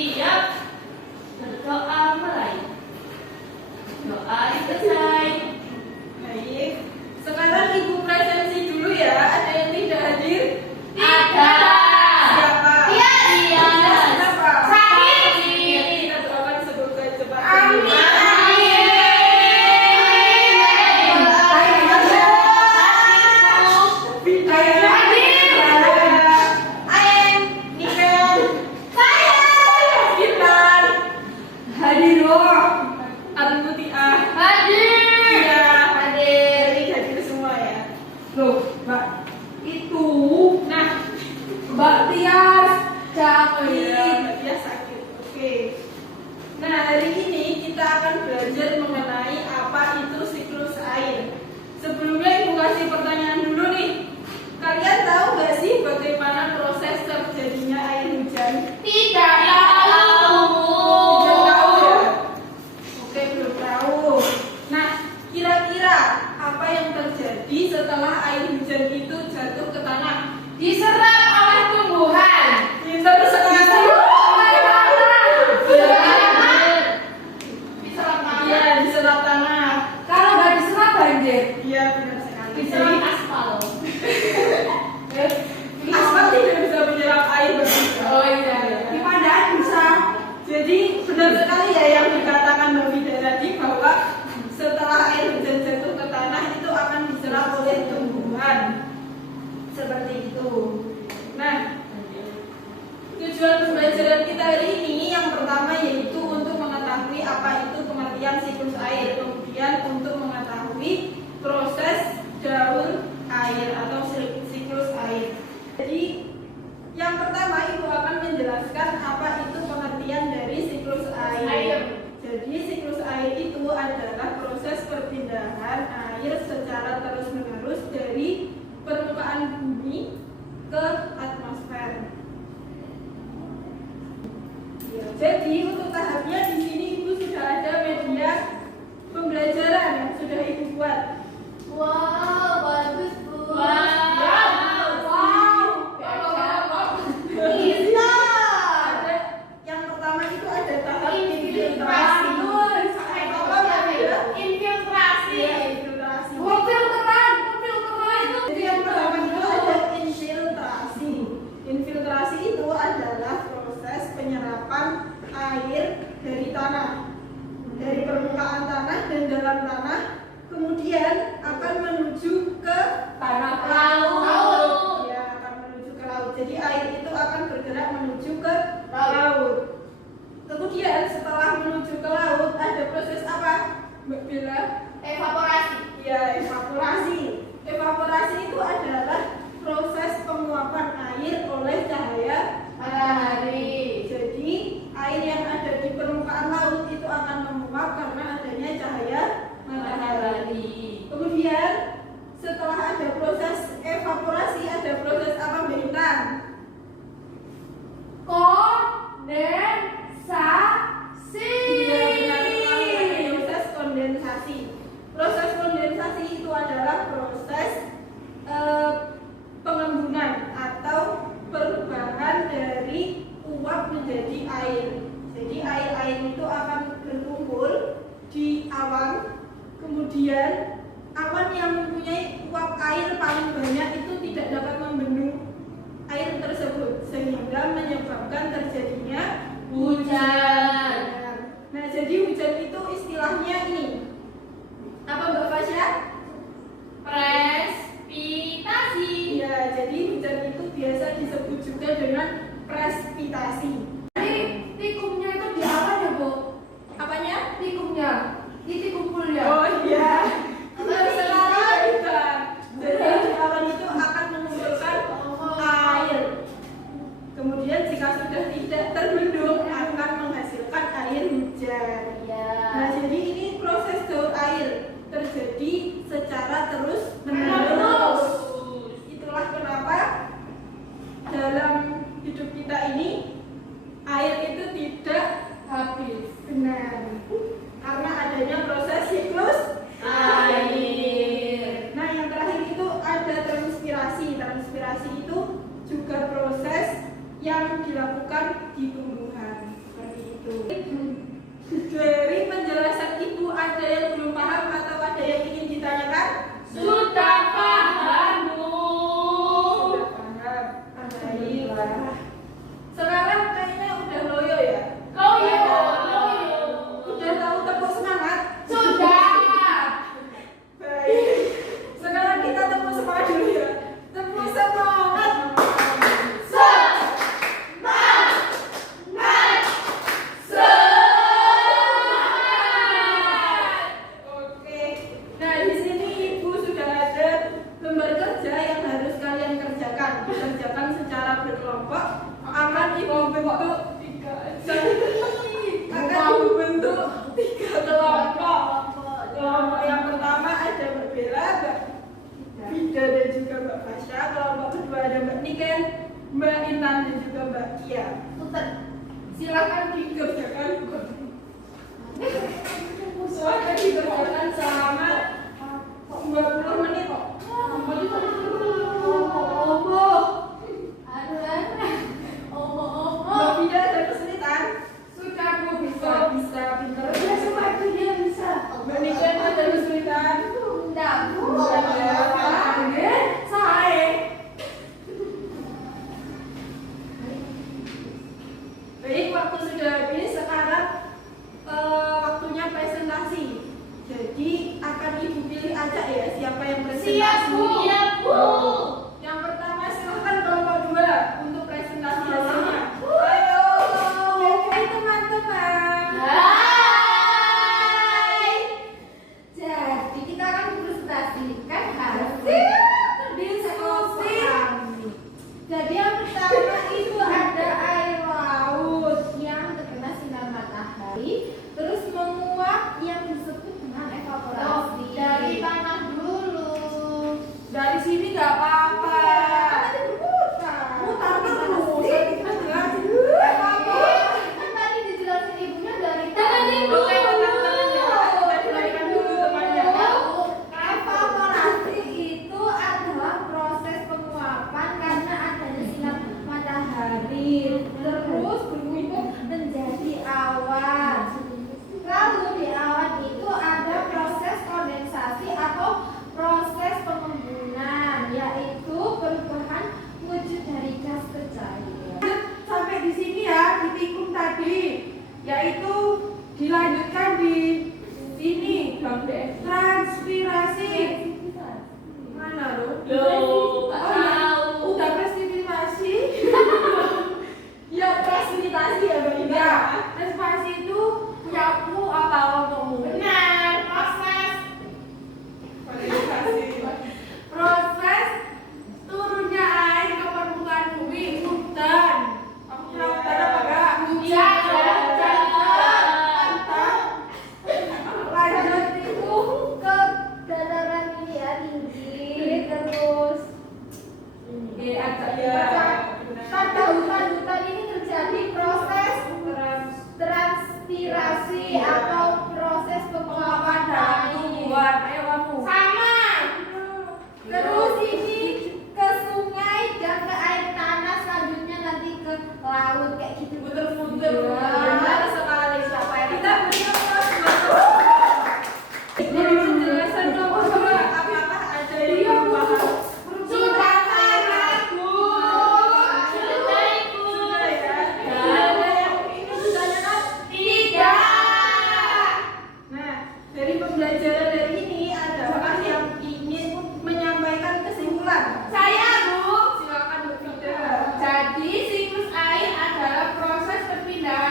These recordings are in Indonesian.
Siap. Berdoa mulai. Doa selesai. Baik. Sekarang Ibu presensi dulu ya. Ada yang tidak hadir? Ada. Siapa? Iya. Kenapa? Sakit. Kita doakan semoga cepat Amin. sembuh. Mbak Tias, Oh iya, Mbak Tia sakit. Oke. Nah, hari ini kita akan belajar mengenai apa itu siklus air. Sebelumnya Ibu kasih pertanyaan dulu nih. Kalian tahu nggak sih bagaimana proses terjadinya air hujan? Tidak Belum tahu. tahu ya? Oke, belum tahu. Nah, kira-kira apa yang terjadi setelah air hujan itu jatuh ke tanah? Diserap oleh tumbuhan. Seru sekali. Diserap Iya, diserap tanah. kalau nggak diserap banjir. Iya, benar sekali. Diserap aspal. Aspal tidak bisa menyerap air begitu. Oh iya. Di Pandaan bisa. Jadi benar sekali ya yang dikatakan Mbak Vida tadi bahwa setelah air hujan jatuh ke tanah itu akan diserap oleh tumbuhan. Seperti itu. Nah, tujuan pembelajaran kita hari ini yang pertama yaitu untuk mengetahui apa itu pengertian siklus air, kemudian untuk mengetahui proses daur air atau siklus air. Jadi yang pertama Ibu akan menjelaskan apa itu pengertian dari siklus air. Jadi siklus air itu adalah proses perpindahan air secara terus-menerus dari permukaan bumi ke atmosfer. Ya, jadi untuk tahapnya di sini Ibu sudah ada media pembelajaran yang sudah Ibu buat. Wow, bagus Bu. Bisa. Ada yang pertama itu ada tahap infiltrasi. Infiltrasi. Ya, infiltrasi. Mobil keren itu. Jadi yang pertama itu ada infiltrasi. Infiltrasi itu adalah proses penyerapan air dari tanah, dari permukaan tanah dan dalam tanah, kemudian akan menuju ke Tanah laut. Ya, akan menuju ke laut. Jadi air itu akan bergerak menuju ke laut. Kemudian setelah menuju ke laut ada proses apa, Mbak Bella? Evaporasi. Ya, evaporasi. Evaporasi itu adalah proses penguapan air oleh cahaya Matahari. Jadi, air yang ada di permukaan laut itu akan menguap karena adanya cahaya matahari. Kemudian, setelah ada proses evaporasi, ada proses apa, Mbak Intan? Kondensasi. Iya, benar sekali, ada proses kondensasi. Proses kondensasi itu adalah proses pengembunan atau perubahan dari uap menjadi air. Jadi air-air itu akan berkumpul di awan, kemudian awan yang mempunyai uap air paling banyak itu tidak dapat membendung air tersebut sehingga menyebabkan terjadinya Hujan. Nah, jadi hujan itu istilahnya ini apa, Mbak Fasya? Presipitasi. Iya, jadi hujan itu biasa disebut juga dengan presipitasi. Jadi tikumnya itu di awan ya Bu? Apanya? Tikumnya, titik kumpulnya. Oh iya, benar sekali kan. Jadi di awan itu akan mengumpulkan air. Kemudian jika sudah tidak terbendung akan menghasilkan air hujan. Nah, jadi ini proses daur air terjadi secara terus menerus. Itulah kenapa dalam hidup kita ini air itu tidak habis. Benar. Karena adanya proses siklus air. Nah, yang terakhir itu ada transpirasi. Transpirasi itu juga proses yang dilakukan di tumbuhan. Seperti itu. Dari penjelasan Ibu ada yang belum paham atau ada yang ingin ditanyakan? Sudah paham, Bu. Sudah paham. Alhamdulillah. Sekarang kayaknya udah loyo ya? Loyo. Udah tahu tepuk semangat? Sudah. Baik. Sekarang kita tepuk semangat dulu ya. Tepuk semangat. Oke. Nah, di sini Ibu sudah ada lembar kerja yang harus kalian kerjakan. Dikerjakan secara berkelompok. Akan Ibu bentuk tiga kelompok. Kelompok yang pertama ada Mbak Bella, Mbak Vida dan juga Mbak Fasya. Kelompok kedua ada Mbak Niken, Mbak Intan dan juga Mbak Kia. Silakan dikerjakan. Silakan dikerjakan selama 20 menit. Mbak Vida ada kesulitan? Sudah, Bu, bisa. Bisa, pintar. Ya, sepatunya bisa. Mbak Niken ada kesulitan? Enggak, Bu. Ada. Saya. Baik, waktu sudah habis. Sekarang waktunya presentasi. Jadi akan Ibu pilih aja ya siapa yang presentasi. Siap, Bu. Siap, Bu. Yang pertama silahkan kelompok 2 untuk presentasi hasilnya. Ayo. Ayo, hai teman-teman. Hai. Jadi kita akan presentasikan hasil Diskusi. Jadi yang pertama itu ada air laut yang terkena sinar matahari, terus menguap yang disebut dengan evaporasi. Dari tanah dulu. Dari sini nggak apa-apa. Tadi berputar. Putar terus. Kita jelasin. Kan tadi dijelasin ibunya dari Tangan ibu. Oke, tenang-tenang ya. Kita jelaskan dulu temannya. Evaporasi itu adalah proses penguapan karena adanya sinar matahari, terus berkumpul menjadi awan. Lalu di awan itu ada proses kondensasi atau proses pengembunan, yaitu perubahan wujud dari gas ke cair. Sampai di sini ya, di tikung tadi, yaitu dilanjutkan di sini, Bang De. Transpirasi. Mana loh? Loh, Oh ya, udah presentasi. Ya presentasi ya Bang Ida. Ya, transpirasi itu punya apa ngomong? Benar, proses. Proses turunnya air ke permukaan bumi hujan. Kamu tahu tanda apa enggak? Iya, Lanjut itu ke dataran ini ya, tinggi, terus Agak pada hutan-hutan ini terjadi proses transpirasi atau proses penguapan dalam tumbuhan. Ayo kamu. Sama. Terus ini ke sungai dan ke air tanah, selanjutnya nanti ke laut kayak gitu. muter-muter. Iya. Benar sekali siapa yang kita berikan Jadi penjelasan nomor 2 apakah ada yang paham? Sudah paham, Bu. Sudah, Ibu. Sudah ya. Ada yang ingin ditanyakan? Tidak. Nah, dari pembelajaran dari ini adalah yang ingin menyampaikan kesimpulan. Saya, Bu. Silakan Bu Vida. Jadi siklus air adalah proses perpindahan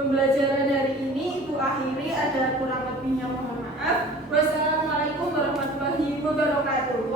pembelajaran hari ini Ibu akhiri, ada kurang lebihnya mohon maaf. Wassalamualaikum warahmatullahi wabarakatuh.